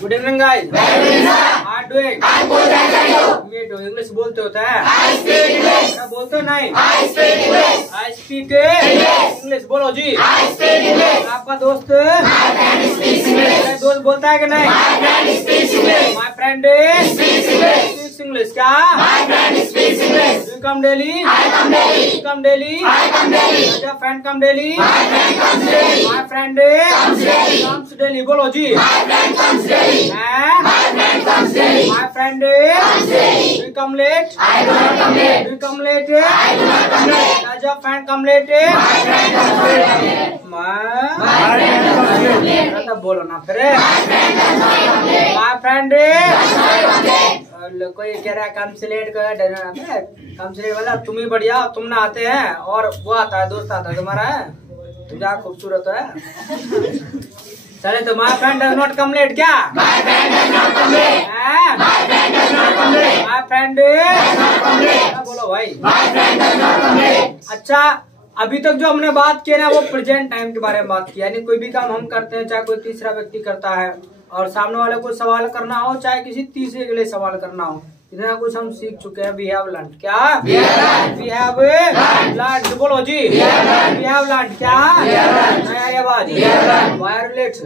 Good evening guys. How doing? English बोलते होता है? क्या बोलते हो? नहीं, आई स्पीक इंग्लिश। बोलो जी। आपका दोस्त बोलता है कि नहीं? My friend speaks English. क्या? You come daily? Come daily? Friend come daily? My friend comes daily. बोलो जी। My friend, you come late? I do not come late. You come late? I do not come late. Does your friend come late? My friend comes late. My friend comes late. तब बोलो ना फिर। My friend does not come late. My friend does not come late. और कोई कह रहा है कम से लेट का डरना आता है। कम से लेट वाला तुम ही बढ़िया, तुम ना आते हैं और वो आता है, दोस्त आता है तुम्हारा है, तुम क्या खूबसूरत है। चले तो my friend does not come late. क्या? My friend does not come late. My friend does not come late. My friend does not come late. बोलो भाई। My friend does not come late. अच्छा, अभी तक जो हमने बात की ना वो प्रेजेंट टाइम के बारे में बात की, यानी कोई भी काम हम करते हैं, चाहे कोई तीसरा व्यक्ति करता है और सामने वाले को सवाल करना हो, चाहे किसी तीसरे के लिए सवाल करना हो, इतना कुछ हम सीख चुके हैं। We have learned. क्या? We have learned. बोलो जी। We have learned. क्या? आवाज वायर लेट।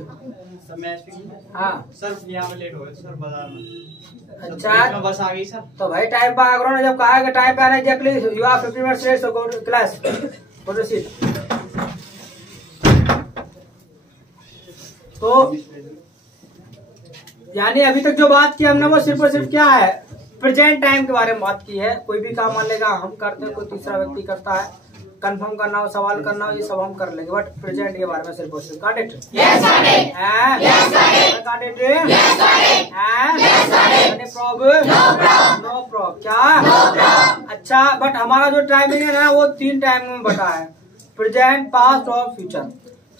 हाँ सर, यहाँ लेट हो गए सर, बाजार में। अच्छा, बस आ गई सर। तो भाई टाइम पे आगे ने जब कहा कि टाइम पे आना exactly you are 15 minutes late, so go to class. Proceed. तो यानी अभी तक जो बात की हमने वो सिर्फ और सिर्फ क्या है, प्रेजेंट टाइम के बारे में बात की है। कोई भी काम मान लेगा हम करते हैं, कोई तीसरा व्यक्ति करता है, कंफर्म करना हो, सवाल करना हो, ये सब हम कर लेंगे, बट प्रेजेंट के बारे में सिर्फ और सिर्फ। Got it? Yes got it. Got it? Yes got it. Any problem? No problem. क्या? No problem. अच्छा, बट हमारा जो टाइमिंग है ना वो 3 टाइम में बटा है, प्रेजेंट, पास्ट और future.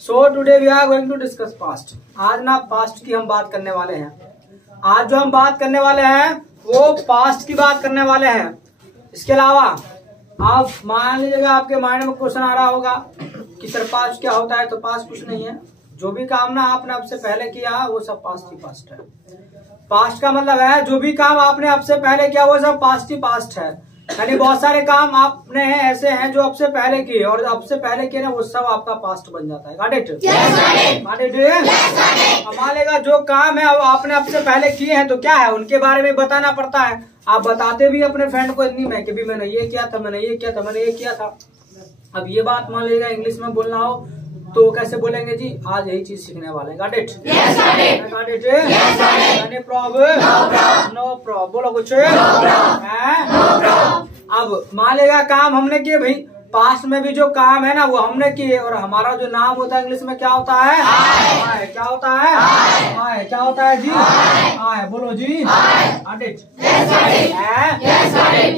So today we are going to discuss past. आज ना पास्ट की हम बात करने वाले हैं। आज जो हम बात करने वाले हैं वो पास्ट की बात करने वाले हैं। इसके अलावा आप मान लीजिएगा आपके माइंड में क्वेश्चन आ रहा होगा कि सर पास्ट क्या होता है, तो पास्ट कुछ नहीं है। जो भी काम ना आपने अब से पहले किया वो सब पास्ट ही पास्ट है। पास्ट का मतलब है जो भी काम आपने अब से पहले किया वो सब पास्ट ही पास्ट है। यानी बहुत सारे काम आपने ऐसे हैं जो अब से पहले किए और अब से पहले किए ना वो सब आपका पास्ट बन जाता है। Got it? Got it? मान लेगा जो काम है आपने अब से पहले किए हैं तो क्या है, उनके बारे में बताना पड़ता है। आप बताते भी अपने फ्रेंड को इतनी में कि भी मैंने ये किया था, मैंने ये किया था, मैंने ये किया था। अब ये बात मान लीजिएगा इंग्लिश में बोलना हो तो कैसे बोलेंगे जी? आज यही चीज सीखने वाले हैं। Got it? Got it? Any problem? No problem. बोलो कुछ। अब मान लेगा काम हमने किए भाई, पास्ट में भी जो काम है ना वो हमने किए, और हमारा जो नाम होता है इंग्लिश में क्या होता है? आए। क्या होता है? आए। क्या होता है जी? आए। बोलो जी। Got it?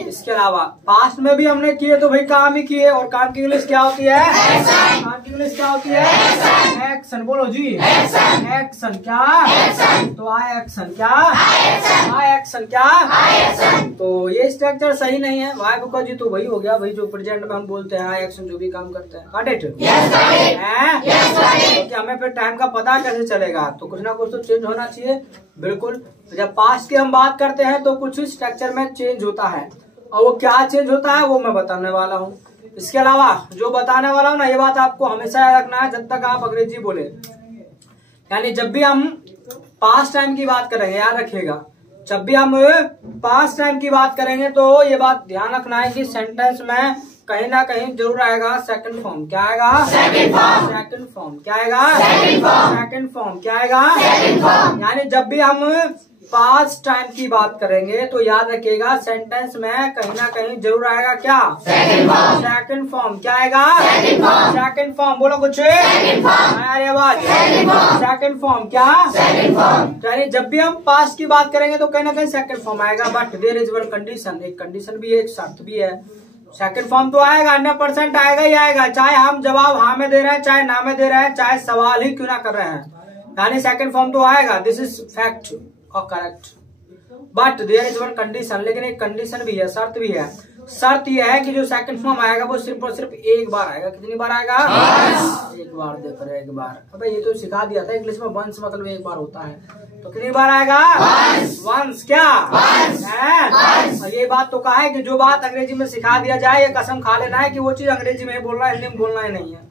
इसके अलावा पास्ट में भी हमने किए तो भाई काम ही किए, और काम की इंग्लिश क्या होती है? काम की इंग्लिश क्या होती है? एक्शन। बोलो जी। एक्शन। क्या? तो आई एक्शन। क्या? आई एक्शन। क्या? तो ये स्ट्रक्चर सही नहीं है। वाई बिकॉज जी तो वही हो गया भाई जो प्रेजेंट में हम बोलते हैं, आई एक्शन जो भी काम करते हैं। Got it? क्योंकि हमें फिर टाइम का पता कैसे चलेगा, तो कुछ ना कुछ तो चेंज होना चाहिए। बिल्कुल। जब पास्ट की हम बात करते हैं तो कुछ स्ट्रक्चर में चेंज होता है, और वो क्या चेंज होता है वो मैं बताने वाला हूँ। इसके अलावा जो बताने वाला हूँ ना ये बात आपको हमेशा याद रखना है जब तक आप अंग्रेजी बोले। यानी जब भी हम पास्ट टाइम की बात करेंगे, याद रखिएगा, जब भी हम पास्ट टाइम की बात करेंगे तो ये बात ध्यान रखना है कि सेंटेंस में कहीं ना कहीं जरूर आएगा सेकंड फॉर्म। क्या आएगा? Second form. Second form. क्या आएगा? Second form. Second form. क्या आएगा? Second form. यानी जब भी हम पास्ट टाइम की बात करेंगे तो याद रखिएगा सेंटेंस में कहीं ना कहीं जरूर आएगा क्या? Second form. Second form. क्या आएगा? Second form. Second form. बोलो कुछ। Second form. अरे आवाज। Second form. Second form. क्या? Second form. यानी जब भी हम पास्ट की बात करेंगे तो कहीं ना कहीं सेकंड फॉर्म आएगा, but there is one condition. एक कंडीशन भी है, एक शर्त भी है। सेकंड फॉर्म तो आएगा, 100% आएगा ही आएगा, चाहे हम जवाब हाँ में दे रहे हैं, चाहे ना में दे रहे हैं, चाहे सवाल ही क्यों ना कर रहे हैं, यानी सेकंड फॉर्म तो आएगा। दिस इज फैक्ट और correct, but there is one condition. लेकिन एक कंडीशन भी है, शर्त भी है। शर्त यह है कि जो सेकंड फॉर्म आएगा वो सिर्फ और सिर्फ एक बार आएगा। कितनी बार आएगा? एक बार। देखो एक बार। अबे ये तो सिखा दिया था इंग्लिश में, वंस मतलब एक बार होता है, तो कितनी बार आएगा? वंस। क्या है? और ये बात तो कहा है कि जो बात अंग्रेजी में सिखा दिया जाए ये कसम खा लेना है कि वो चीज अंग्रेजी में बोलना है, हिंदी में बोलना ही नहीं है।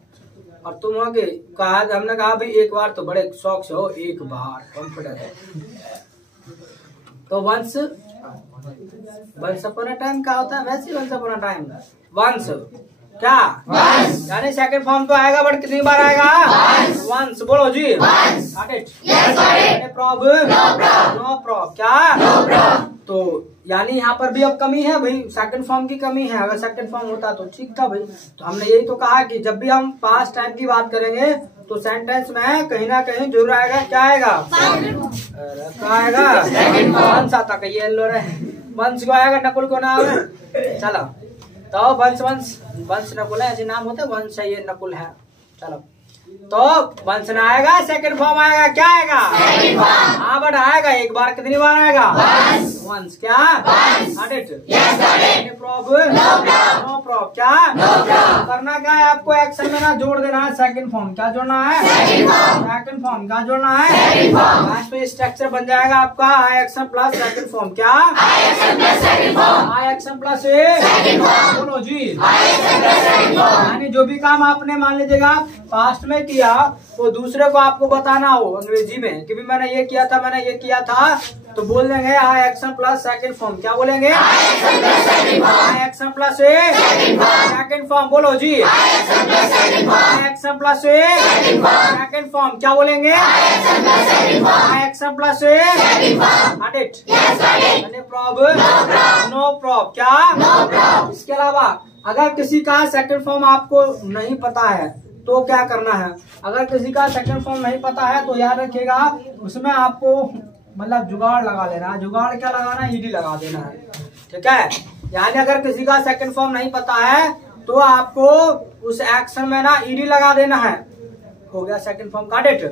और तुम हो कि कहा, हमने कहा भाई एक बार, तो बड़े शौक से हो एक बार, कॉन्फिडेंस है। तो वंस अपॉन अ टाइम क्या होता है? वैसे once upon a time once क्या यानी सेकंड फॉर्म तो आएगा, बट कितनी बार आएगा? वंस। बोलो जी। प्रॉब्लम नो प्रॉब्लम क्या? तो यानी यहाँ पर भी अब कमी है भाई, सेकंड फॉर्म की कमी है। अगर सेकंड फॉर्म होता तो ठीक था भाई। तो हमने यही तो कहा कि जब भी हम पास्ट टाइम की बात करेंगे तो सेंटेंस में कहीं ना कहीं जरूर आएगा। क्या आएगा? क्या आएगा? वंस आता कही येलो रहे, वंस को आएगा, नकुल को नाम है। चलो तो वंश नकुल है, ऐसे नाम होते, वंश है ये नकुल है। चलो तो वंश न आएगा, सेकंड फॉर्म आएगा। क्या आएगा? हाँ बट आएगा एक बार। कितनी बार आएगा? वंस। क्या? नो प्रॉब्लम क्या? करना क्या है आपको? एक्शन में ना जोड़ देना है सेकंड फॉर्म। क्या जोड़ना है? Second form. क्या जोड़ना है? लास्ट में स्ट्रक्चर बन जाएगा आपका आई एक्शन प्लस सेकंड फॉर्म। क्या? आई एक्शन प्लस बोलो जी। यानी जो भी काम आपने मान लीजिएगा पास्ट में किया वो दूसरे को आपको बताना हो अंग्रेजी में कि भी मैंने ये किया था, मैंने ये किया था, तो बोल देंगे I action plus second form. क्या बोलेंगे? I action plus second form. बोलो जी। I action plus second form. क्या बोलेंगे? I action plus problem no problem. क्या? इसके अलावा अगर किसी का सेकंड फॉर्म आपको नहीं पता है तो क्या करना है? अगर किसी का सेकंड फॉर्म नहीं पता है तो याद रखिएगा उसमें आपको मतलब जुगाड़ लगा लेना है। जुगाड़ क्या लगाना है? ईडी लगा देना है। ठीक है, यानी अगर किसी का सेकंड फॉर्म नहीं पता है तो आपको उस एक्शन में ना ईडी लगा देना है। हो गया सेकंड फॉर्म का डेट।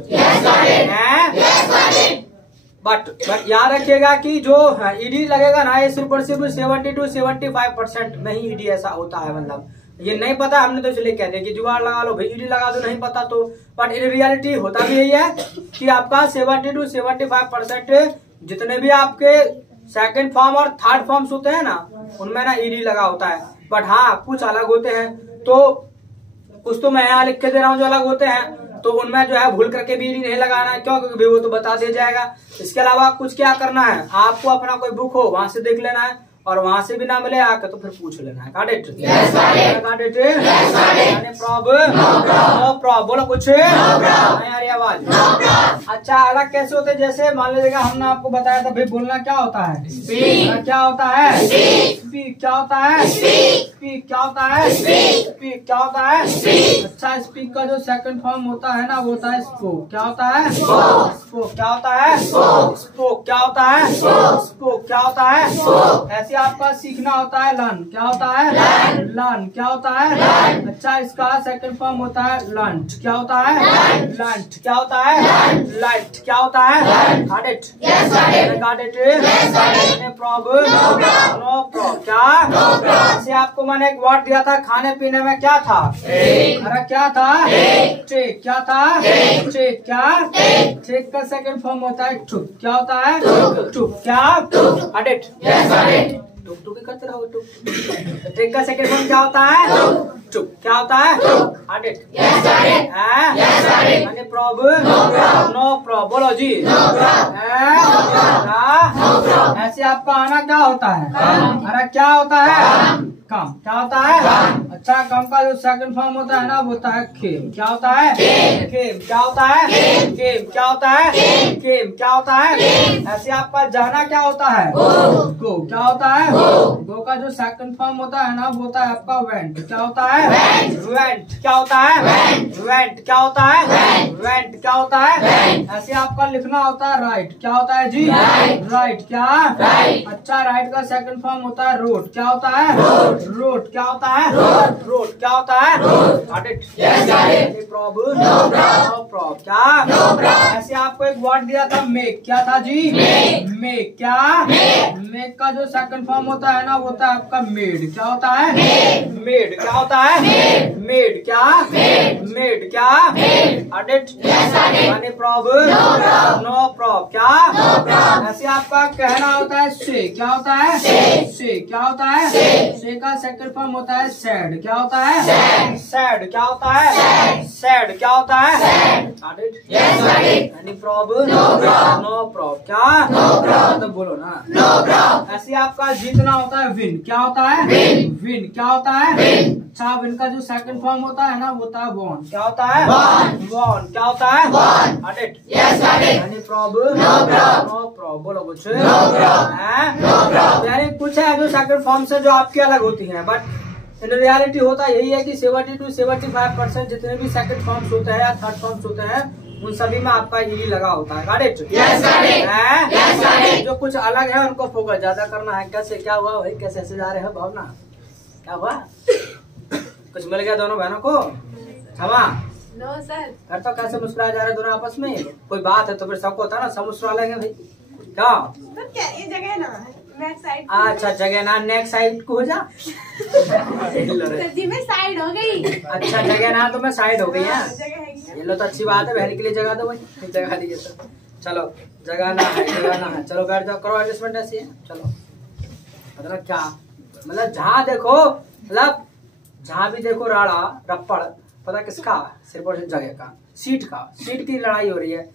बट याद रखिएगा कि जो ईडी लगेगा ना ये सिर्फ और सिर्फ 70 to 75% में ही ईडी ऐसा होता है। मतलब ये नहीं पता हमने तो इसलिए कहते हैं कि जुगाड़ लगा लो भाई, ईडी लगा दो, नहीं पता तो। बट इन रियलिटी होता भी यही है कि आपका 70 to 75% जितने भी आपके सेकंड फॉर्म और थर्ड फॉर्म्स होते हैं ना उनमें ना ईडी लगा होता है। बट हाँ कुछ अलग होते हैं, तो कुछ तो मैं यहाँ लिख के दे रहा हूँ जो अलग होते हैं, तो उनमें जो है भूल करके भी ईडी नहीं लगाना है। क्यों? क्योंकि वो तो बता दिया जाएगा। इसके अलावा कुछ क्या करना है, आपको अपना कोई बुक हो वहां से देख लेना है, और वहां से भी ना मिले आकर तो फिर पूछ लेना है। प्रॉब्लम बोलो कुछ नहीं आ रही आवाज। अच्छा अलग कैसे होते? जैसे मान लीजिएगा हमने आपको बताया था भाई बोलना क्या होता है? क्या होता है? स्पीक। क्या होता है? स्पीक। क्या होता है? स्पीक। क्या होता है? अच्छा स्पीक का जो सेकंड फॉर्म होता है ना वो होता है स्पोक। क्या होता है? स्पोक। क्या होता है? स्पोक। क्या होता है? स्पोक। क्या होता है? ऐसे आपका सीखना होता है लर्न। क्या होता है? लर्न। क्या होता है? अच्छा इसका सेकंड फॉर्म होता है लर्न्ड। क्या होता है? लर्न्ड। क्या होता है? लर्न्ड। क्या होता है? Got it. Got it. Problem no problem. क्या? ऐसे आपको मैंने एक वर्ड दिया था खाने पीने में, क्या था? अरे क्या था? टेक। क्या था? टेक। क्या? टेक का सेकंड फॉर्म होता है टुक। क्या होता है? टुक। क्या? Got it. टुक करते रहो। टुक। टेक का सेकंड फॉर्म क्या होता है? टुक। क्या होता है? Got it. Problem no problem. बोलो जी। ऐसे आपका आना क्या होता है? अरे क्या होता है? कम। क्या होता है? अच्छा कम का जो सेकंड फॉर्म होता है ना वो होता है खेम। क्या होता है? खेम। क्या होता है? खेम। क्या होता है? खेम। क्या होता है? ऐसे आपका जाना क्या होता है? गो। क्या होता है? गो का जो सेकंड फॉर्म होता है ना वो होता है आपका वेंट। क्या होता है? वेंट। क्या होता है? वेंट। क्या होता है? वेंट। क्या होता है? ऐसे आपका लिखना होता है राइट। क्या होता है जी? राइट। क्या? अच्छा राइट का सेकंड फॉर्म होता है रोड। क्या होता है? रोड। क्या होता है? रोड। क्या होता है? Problem no problem. क्या? ऐसे आप आपको एक वर्ड दिया था मेक, क्या था जी? मेक। क्या? मेक का जो सेकंड फॉर्म होता है ना वो होता है आपका मेड। क्या होता है? मेड। क्या होता है? मेड। क्या? मेड। क्या? एडिट यानी प्रॉब, नो प्रॉब। क्या? ऐसे आपका कहना होता है से। क्या होता है? से। क्या होता है? से का सेकंड फॉर्म होता है सैड। क्या होता है? सैड। क्या होता है? सैड। क्या होता है? यानी प्रॉब, नो प्रॉब। क्या? तो बोलो ना। ऐसे आपका जीतना होता है विन। क्या होता है? विन। क्या होता है? अच्छा, विन का जो सेकंड फॉर्म होता है ना वो होता है वॉन। क्या होता है? वॉन। क्या होता है? यानी प्रॉब, नो प्रॉब। बोलो कुछ। यानी कुछ है जो सेकंड फॉर्म से जो आपकी अलग होती है, बट इन रियलिटी होता यही है कि 70 to 75% जितने भी सेकंड फॉर्म्स होते हैं या थर्ड फॉर्म्स होते हैं उन सभी में आपका ईडी लगा होता है। Got it? जो कुछ अलग है उनको फोकस ज्यादा करना है। कैसे? क्या हुआ भाई? कैसे ऐसे जा रहे हैं भावना? क्या हुआ? कुछ मिल गया दोनों बहनों को? क्षमा नो सर। कर तो कैसे मुस्कुराए जा रहे दोनों आपस में? कोई बात है तो फिर सबको होता है ना, सब मुस्कुरा लेंगे भाई। क्या? तो क्या ये जगह ना नेक्स्ट साइड? अच्छा, जगह ना नेक्स्ट साइड को हो जा। सर जी मैं साइड हो गई। अच्छा, जगह ना तो मैं साइड हो गई है। जगह है। ये लो तो अच्छी बात है, बहन के लिए जगह दो भाई। जगह दी तो चलो, जगह ना है, जगह ना है। चलो बैठ जाओ, करो एडजस्टमेंट। ऐसी है चलो। मतलब क्या? मतलब जहाँ देखो, मतलब जहाँ भी देखो राड़ा रप्पड़, पता किसका? सिर्फ और सिर्फ जगह का, सीट का। सीट की लड़ाई हो रही है।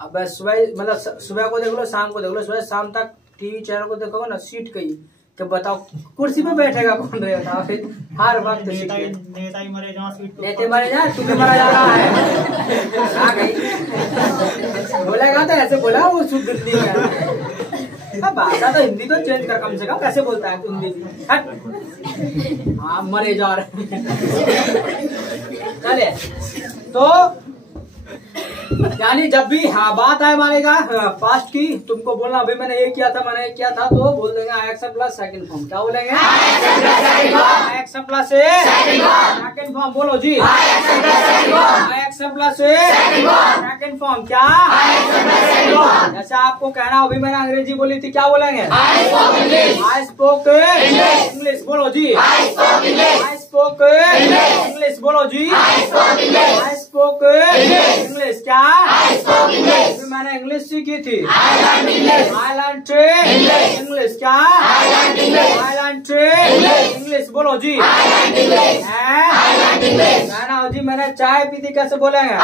अब सुबह, मतलब सुबह को देख लो, शाम को देख लो, सुबह शाम तक टीवी चैनल को देखोगे ना, सीट की कि बताओ कुर्सी पे बैठेगा कौन रहेगा? फिर हर वक्त नेता ही मरे जहाँ सीट नेते मरे जा, तू भी मरा जा रहा है। आ गई बोलेगा तो ऐसे बोला वो शुद्ध दिल्ली में। भाषा तो हिंदी तो चेंज कर कम से कम। कैसे बोलता है तू हिंदी? हाँ, मरे जा रहे। चले तो यानी जब भी हाँ बात आए मानेगा पास्ट की, तुमको बोलना अभी मैंने ये किया था, मैंने ये किया था, तो बोल देंगे I action plus second form. क्या बोलेंगे? I action plus second form. बोलो जी। I action plus second form. क्या? जैसे आपको कहना अभी मैंने अंग्रेजी बोली थी, क्या बोलेंगे? I spoke English. बोलो जी। I spoke English. बोलो जी। I spoke English. क्या? मैंने इंग्लिश सीखी थी। I learn English. क्या? I learn English. बोलो जी। कहना जी मैंने चाय पी थी, कैसे बोलेंगे?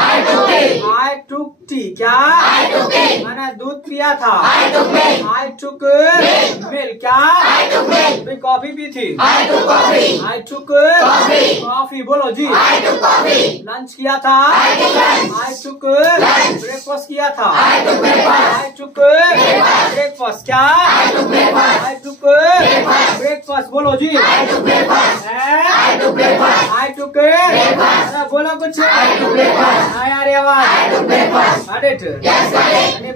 आई टुक टी। क्या? मैंने दूध पिया था। आई टुक मिल्क। क्या? भी कॉफी पी थी। आई टुक कॉफी। बोलो जी। लंच किया था। आई टुक ब्रेकफास्ट किया था। आई टुक ब्रेकफास्ट। क्या? आई टुक ब्रेकफास्ट। बोलो जी। आई टुक बोलो कुछ। यार आवाज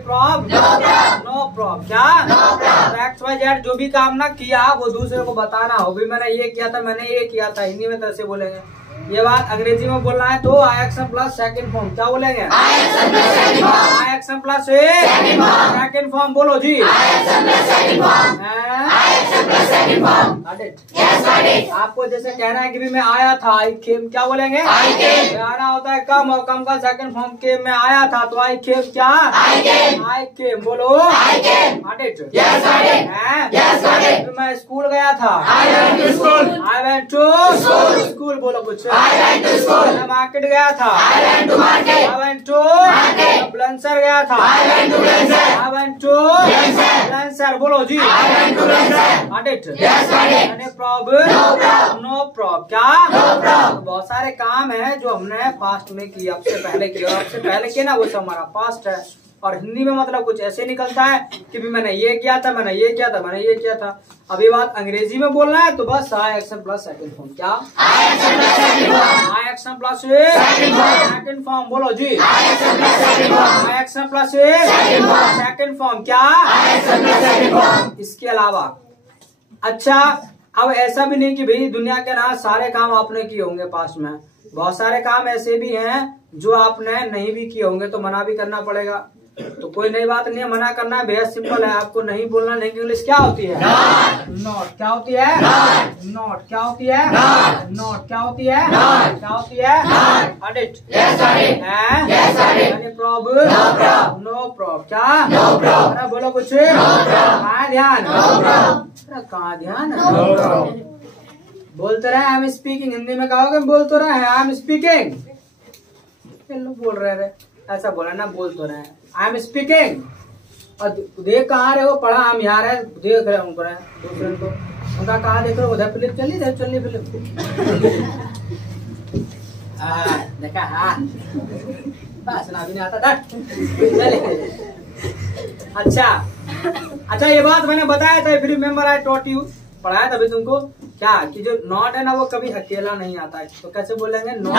प्रॉब, नो प्रॉब। क्या? एक्स वाई जेड जो भी काम ना किया वो दूसरे को बताना हो। भी मैंने ये किया था, मैंने ये किया था। हिंदी में तो ऐसे बोलेंगे। ये बात अंग्रेजी में बोलना है तो आई एक्शन प्लस सेकंड फॉर्म। क्या बोलेंगे? I action plus second form. बोलो जी। आपको जैसे कहना है कि भी मैं आया था, आई केम। क्या बोलेंगे? आना होता है कम, और कम का सेकंड फॉर्म केम। मैं आया था तो आई केम। क्या? आई केम। बोलो। मैं स्कूल गया था। I went to school. बोलो कुछ। मैं मार्केट गया था। आई वेंट टू ब्लंसर गया था। आई वेंट टू ब्लंसर। बोलो जी। Probe, no probe. क्या? बहुत सारे काम है जो हमने पास्ट में किया, आपसे पहले किया, आपसे पहले किया ना, वो सब हमारा पास्ट है। और हिंदी में मतलब कुछ ऐसे निकलता है कि भी मैंने ये किया था, मैंने ये किया था, मैंने ये किया था। अब ये बात अंग्रेजी में बोलना है तो बस आई एक्शन प्लस सेकंड फॉर्म। क्या? आई एक्शन प्लस सेकंड फॉर्म। बोलो जी। I action plus second form. क्या? इसके अलावा अच्छा, अब ऐसा भी नहीं कि भाई दुनिया के ना सारे काम आपने किए होंगे पास्ट में। बहुत सारे काम ऐसे भी हैं जो आपने नहीं भी किए होंगे, तो मना भी करना पड़ेगा। तो कोई नई बात नहीं है, मना करना है, बेहद सिंपल है। आपको नहीं बोलना नहीं कि इंग्लिश क्या होती है? नॉट। क्या होती है? नॉट। क्या होती है? नॉट। क्या होती है? क्या होती है? Edit. Any problem? No problem. क्या? अरे बोलो कुछ। कहाँ ध्यान? कहाँ ध्यान? बोलते रहे आई एम स्पीकिंग। हिंदी में कहोगे बोल तो रहे आई एम स्पीकिंग। लोग बोल रहे हैं ऐसा बोला ना, बोल तो रहे आई एम स्पीकिंग। और देख कहाँ रहे हो? पढ़ा हम यहाँ रहे, देख रहे उनको दूसरे को, उनका कहाँ देख रहे हो? उधर फिल्म चली, इधर चली फिल्म। देखा? हाँ बस ना भी नहीं आता था। अच्छा ये बात मैंने बताया था, फिर मेंबर आई टॉट यू, पढ़ाया तभी तुमको क्या कि जो नॉट है ना वो कभी अकेला नहीं आता है। तो कैसे बोलेंगे? नॉट।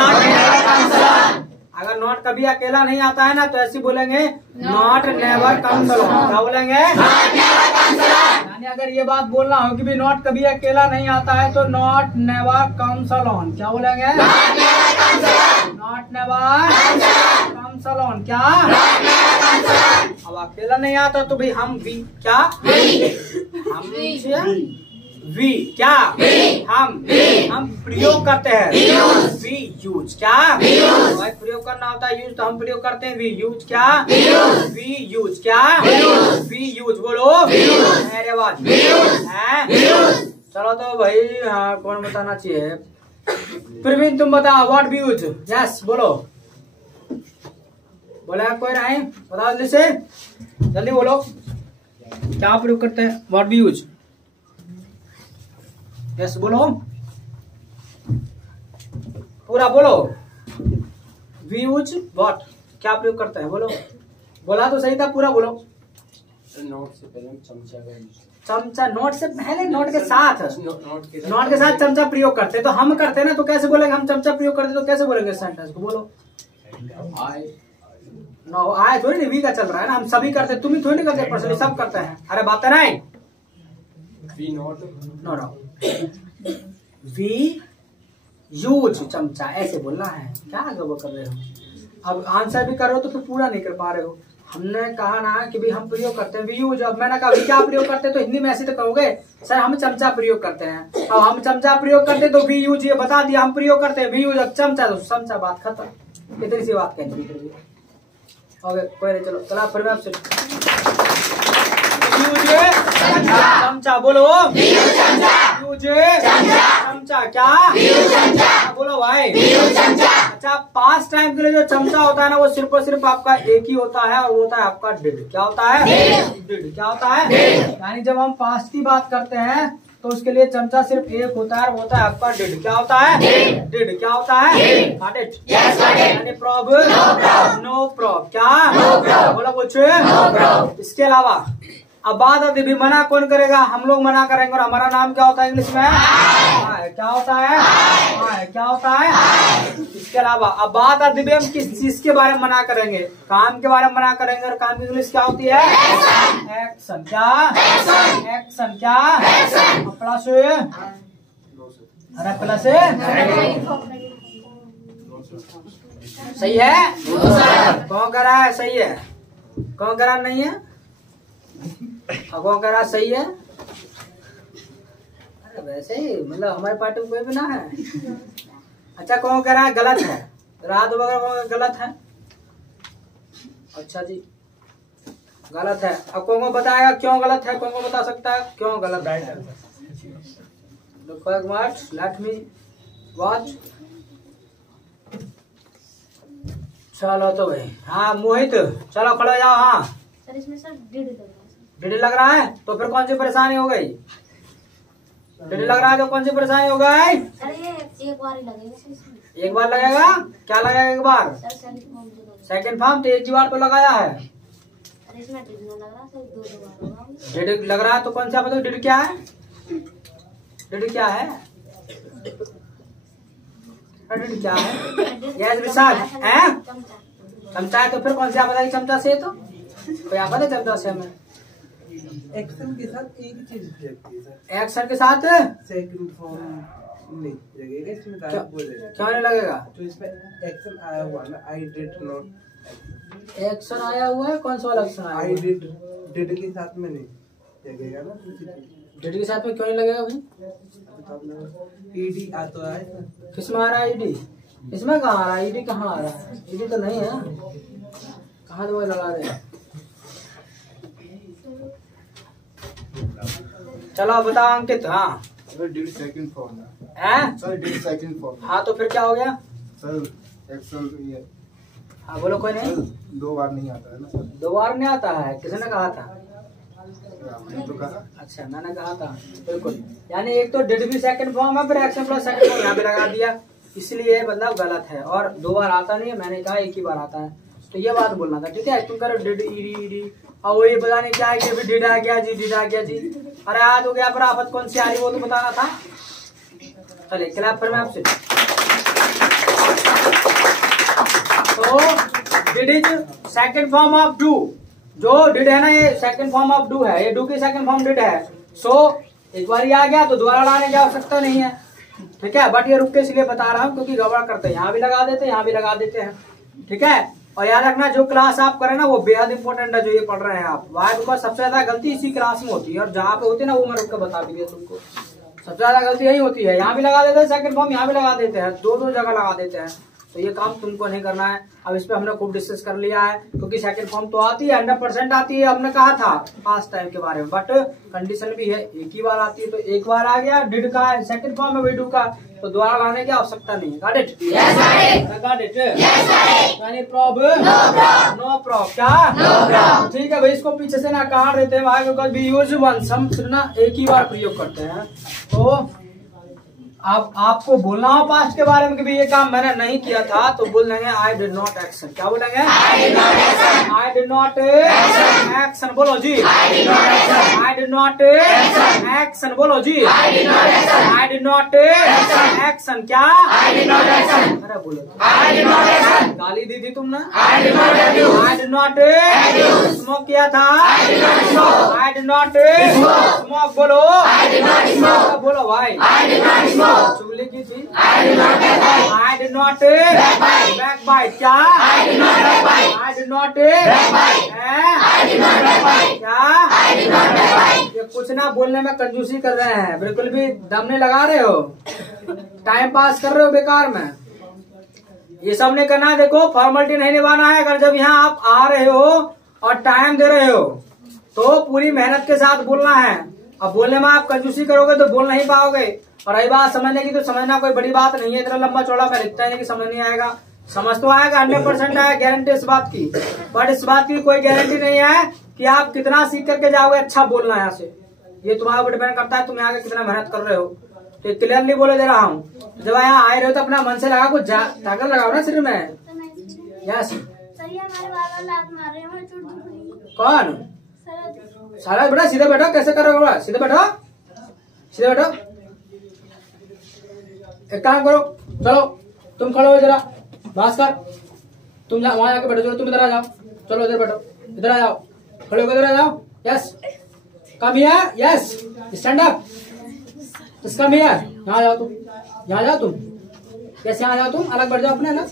अगर नॉट कभी अकेला नहीं आता है ना तो ऐसे बोलेंगे नॉट नेवर कम्स अलोन। क्या बोलेंगे? यानी अगर ये बात बोलना हो कि भी नॉट कभी अकेला नहीं आता है तो नॉट नेवर कम्स अलोन। क्या बोलेंगे? Not never comes alone. क्या? अब अकेला नहीं आता तो भाई हम वी क्या? हम वी क्या? हम प्रयोग करते हैं वी यूज। क्या? भाई प्रयोग करना होता है यूज, तो हम प्रयोग करते हैं वी यूज। क्या? We use. क्या? We use. बोलो मेरे बाद चलो तो भाई हाँ कौन बताना चाहिए? प्रवीण तुम बताओ व्हाट वी यूज। यस बोलो, बोला कोई नहीं? बताओ जल्दी से, जल्दी बोलो क्या प्रयोग करते हैं? What we use. यस बोलो, पूरा बोलो। वी यूज व्हाट, क्या प्रयोग करते हैं? बोलो, बोला तो सही था, पूरा बोलो। नोट से पहले चमचा का यूज। चमचा नोट से पहले, नोट के साथ चमचा प्रयोग करते, तो हम करते ना तो कैसे बोलेंगे? हम चमचा प्रयोग करते तो कैसे बोलेंगे सेंटेंस को? बोलो। नो आए थोड़ी नहीं, वी का चल रहा है ना, हम सभी करते, तुम ही थोड़ी नहीं करते, पर्सनली सब करते हैं। अरे बात है नहीं। We not no we use चमचा, ऐसे बोलना है। क्या गड़बड़ कर रहे हो? अब आंसर भी कर रहे हो तो फिर पूरा नहीं कर पा रहे हो। हमने कहा ना कि भी हम प्रयोग करते हैं वी यूज। अब मैंने कहा क्या प्रयोग करते हैं तो हिंदी में ऐसे तो कहोगे सर हम चमचा प्रयोग करते हैं। अब हम चमचा प्रयोग करते तो वी यूज, ये बता दिया हम प्रयोग करते हैं वी यूज। अब चमचा तो चमचा, बात खत्म। इतनी सी बात कहनी थी। ओके कोई नहीं, चलो चला फिर मैं आपसे चमचा बोलो। चमचा क्या? बोलो भाई। अच्छा पास्ट टाइम के लिए जो चमचा होता है ना वो सिर्फ और सिर्फ आपका एक ही होता है और वो होता है आपका डिड। क्या होता है? डिड। क्या होता है? यानी जब हम पास्ट की बात करते हैं तो उसके लिए चमचा सिर्फ एक होता है, वो होता है आपका डिड। क्या होता है? डिड। क्या होता है? यानी प्रॉब्लम नो प्रॉब्लम। क्या? बोलो कुछ। इसके अलावा अब बात आती भी मना कौन करेगा? हम लोग मना करेंगे। और हमारा नाम क्या होता है इंग्लिश में? क्या होता है? क्या होता है? इसके अलावा अब बात आती भी हम किस चीज के बारे में मना करेंगे? काम के बारे में मना करेंगे। और काम की इंग्लिश क्या होती है? एक्शन। क्या? एक्शन। क्या? प्लस अरे प्लस सही है? कौन कह रहा है सही है? कौन कह रहा नहीं है? कौन कह रहा सही है? अरे वैसे ही मतलब हमारे पार्टी में कोई भी ना है। अच्छा कौन कह रहा है गलत है? रात वगैरह गलत है। अच्छा जी गलत है। अब कौन बताएगा क्यों गलत है? कौन बता सकता है क्यों गलत है? Let me watch. चलो तो भाई हाँ मोहित चलो खड़े जाओ। हाँ सर इसमें सर डिड लग रहा है तो फिर कौन सी परेशानी हो गई? डिड लग रहा है तो कौन सी परेशानी हो गई? सर ये एक बार ही लगेगा सर इसमें। एक बार लगेगा? क्या लगेगा एक बार? सेकंड फॉर्म तो एक ही बार तो लगाया है। इसमें डिड लग रहा है, दो बार होगा। डिड लग रहा है तो कौन सा बताओ? डिड क्या है? डिड क्या है? डिड क्या है? यस विशाल है चमचा है तो फिर कौन सा बताइए? चमचा से तो कोई आप बताए चमचा से हमें एक्शन के साथ एक ही चीज लगती है सर। एक्शन के साथ सेकंड फॉर्म नहीं लगेगा इसमें, गायब बोलेगा। क्यों नहीं लगेगा? तो इसमें एक्शन आया हुआ ना, आई डिड नॉट एक्शन आया हुआ है, कौन सा वाला एक्शन आया आई हुआ है? डिड के साथ में नहीं लगेगा ना, डिड के साथ में क्यों नहीं लगेगा भाई? ईडी आ तो है किसमें आ रहा है ईडी? इसमें कहाँ आ रहा है ईडी? कहाँ आ रहा है ईडी? तो नहीं है, कहाँ तो वो लगा रहे हैं। चलो बताओ अंकित। हाँ सर डिड सेकंड फॉर्म है सर, डिड सेकंड फॉर्म हाँ, तो फिर क्या हो गया? सर एक्शन ये हाँ बोलो। कोई नहीं, सर 2 बार नहीं आता है ना सर, 2 बार नहीं आता है। किसने कहा था? आपने तो कहा। अच्छा मैंने कहा था, बिल्कुल। यानी एक तो डिड भी सेकंड फॉर्म है, फिर एक्शन प्लस सेकंड फॉर्म यहाँ पे लगा दिया, इसलिए मतलब गलत है। और 2 बार आता नहीं है, मैंने कहा 1 ही बार आता है, तो ये बात बोलना था। ठीक है, तुम करो डिड ईडी और वो ये पता नहीं क्या है कि डिड आ गया जी, डिड आ गया जी। अरे आज हो गया, पर आफत कौन सी आ रही वो तो बताना था। चले क्लैप फिर मैं आपसे। तो did is second form of do. जो डिड है ना, ये सेकंड फॉर्म ऑफ डू है, ये डू की सेकंड फॉर्म डिड है। सो एक बार ही आ गया तो दोबारा लाने की आवश्यकता नहीं है। ठीक है, बट ये रुक के इसलिए बता रहा हूँ क्योंकि गड़बड़ करते हैं, यहाँ भी लगा देते हैं, यहाँ भी लगा देते हैं। ठीक है, और याद रखना जो क्लास आप करें ना वो बेहद इंपॉर्टेंट है, जो ये पढ़ रहे हैं आप। वाई बिकॉज सबसे ज्यादा गलती इसी क्लास में होती है, और जहाँ पे होती है ना वो मैं रुक के बता भी दिया तुमको। सबसे ज्यादा गलती यही होती है, यहाँ भी लगा देते हैं सेकंड फॉर्म, यहाँ भी लगा देते हैं, 2 जगह लगा देते हैं। तो ये काम तुमको नहीं करना है। अब इस पे हमने खूब डिस्कस कर लिया है, क्योंकि सेकंड फॉर्म तो आती है, 100% आती है, हमने कहा था पास्ट टाइम के बारे में, बट कंडीशन भी है, 1 ही बार आती है। तो 1 बार आ गया डिड का, सेकंड फॉर्म है डू का, तो दोबारा लाने की आवश्यकता नहीं है। Got it? Got it? Any problem? No problem. क्या? ठीक है भाई, इसको पीछे से ना काट देते हैं भाई, बिकॉज वी यूज वंस, हम सिर्फ ना 1 ही बार प्रयोग करते हैं। तो आपको बोलना हो पास्ट के बारे में कि ये काम मैंने नहीं किया था, तो बोल देंगे आई डिड नॉट एक्शन। क्या बोलेंगे? आई डिड नॉट एक्शन। बोलो जी, आई डिड नॉट एक्शन। बोलो जी, आई डिड नॉट एक्शन। क्या? अरे बोलो, गाली दी थी तुमने? आई डिड नॉट स्मोक किया था? I did not smoke. बोलो बोलो भाई, चुगली की थी? I did not backbite. क्या? आई डिड नॉट क्या? ये कुछ ना बोलने में कंजूसी कर रहे हैं, बिल्कुल भी दम नहीं लगा रहे हो, टाइम पास कर रहे हो बेकार में। ये सब नहीं करना है। देखो फॉर्मेलिटी नहीं निभाना है। अगर जब यहाँ आप आ रहे हो और टाइम दे रहे हो तो पूरी मेहनत के साथ बोलना है। अब बोलने में आप कंजूसी करोगे तो बोल नहीं पाओगे। और रही बात समझने की, तो समझना कोई बड़ी बात नहीं है, इतना लंबा चौड़ा मैं लिखता है कि समझ नहीं आएगा। समझ तो आएगा, 100% आएगा, गारंटी इस बात की। बट इस बात की कोई गारंटी नहीं है कि आप कितना सीख करके जाओगे अच्छा बोलना यहाँ से। ये तुम्हारे ऊपर डिपेंड करता है तुम यहाँ कितना मेहनत कर रहे हो। तो क्लियरली बोले दे रहा हूँ, जब यहाँ आए रहे हो तो अपना मन से लगा कुछ ताकत लगाओ ना सिर में। यस कौन? सारा बेटा सीधे बैठो। कैसे करोगे बेटा? सीधे बैठो, सीधे बैठो। एक काम करो, चलो तुम खड़े हो जरा, भास्कर तुम वहां जाके बैठो। चलो तुम इधर आ जाओ, चलो इधर बैठो, इधर आ जाओ, खड़े होकर इधर आ जाओ। Yes come here, yes stand up, come here. यहाँ जाओ तुम, यहाँ जाओ तुम, कैसे यहाँ जाओ तुम, अलग बैठ जाओ अपने अलग।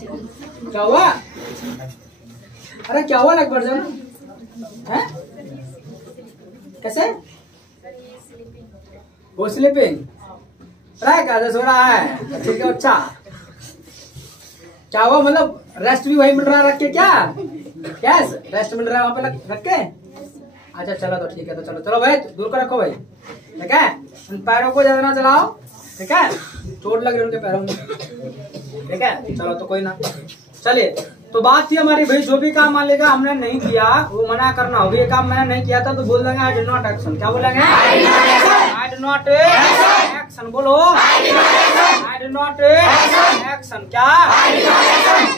क्या हुआ? अरे क्या हुआ, अलग बैठ जाओ है? कैसे? वो स्लीपिंग क्या सो रहा है? ठीक है, अच्छा क्या हुआ? मतलब रेस्ट भी वही मिल रहा है रख के? क्या यस रेस्ट मिल रहा है वहां पे रख के? अच्छा चलो तो ठीक है, तो चलो चलो भाई दूर कर रखो भाई। ठीक है, उन पैरों को ज्यादा ना चलाओ। ठीक है, चोट लग रही है उनके पैरों में। ठीक है, चलो तो कोई ना। चलिए, तो बात थी हमारी भाई, जो भी काम मान लेगा हमने नहीं किया वो मना करना होगा। ये काम मैंने नहीं किया था तो बोल देंगे आई डिड नॉट एक्शन। क्या बोलेंगे? आई डिड नॉट एक्शन। बोलो आई डिड नॉट एक्शन। क्या?